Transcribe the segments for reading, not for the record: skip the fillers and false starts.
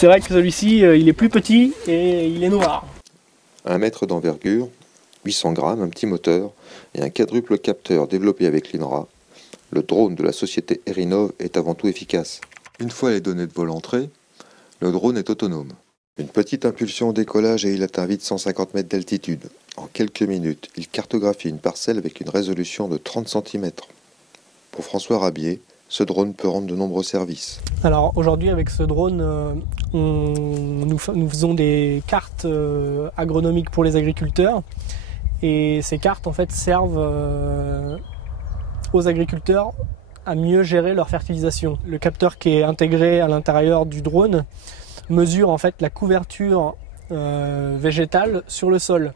C'est vrai que celui-ci, il est plus petit et il est noir. 1 mètre d'envergure, 800 grammes, un petit moteur et un quadruple capteur développé avec l'INRA, le drone de la société Erinov est avant tout efficace. Une fois les données de vol entrées, le drone est autonome. Une petite impulsion au décollage et il atteint vite 150 mètres d'altitude. En quelques minutes, il cartographie une parcelle avec une résolution de 30 cm. Pour François Rabier, ce drone peut rendre de nombreux services. Alors aujourd'hui avec ce drone, nous faisons des cartes agronomiques pour les agriculteurs et ces cartes en fait servent aux agriculteurs à mieux gérer leur fertilisation. Le capteur qui est intégré à l'intérieur du drone mesure en fait la couverture végétale sur le sol.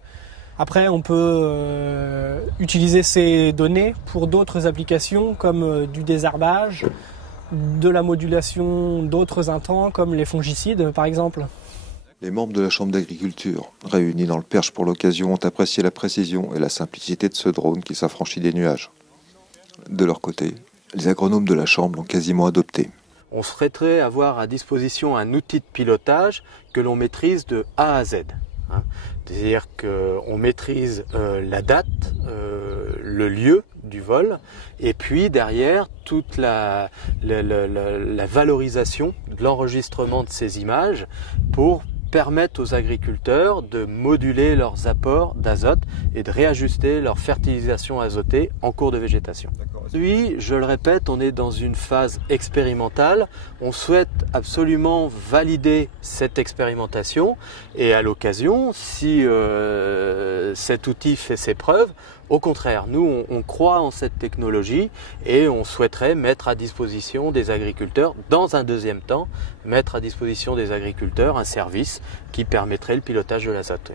Après, on peut utiliser ces données pour d'autres applications comme du désherbage, de la modulation d'autres intrants comme les fongicides par exemple. Les membres de la Chambre d'agriculture, réunis dans le Perche pour l'occasion, ont apprécié la précision et la simplicité de ce drone qui s'affranchit des nuages. De leur côté, les agronomes de la Chambre l'ont quasiment adopté. On souhaiterait avoir à disposition un outil de pilotage que l'on maîtrise de A à Z. C'est-à-dire qu'on maîtrise la date, le lieu du vol, et puis derrière toute la valorisation de l'enregistrement de ces images pour permettre aux agriculteurs de moduler leurs apports d'azote et de réajuster leur fertilisation azotée en cours de végétation. Aujourd'hui, je le répète, on est dans une phase expérimentale. On souhaite absolument valider cette expérimentation et à l'occasion, si cet outil fait ses preuves, au contraire, nous on croit en cette technologie et on souhaiterait mettre à disposition des agriculteurs, dans un deuxième temps, mettre à disposition des agriculteurs un service qui permettrait le pilotage de l'azote.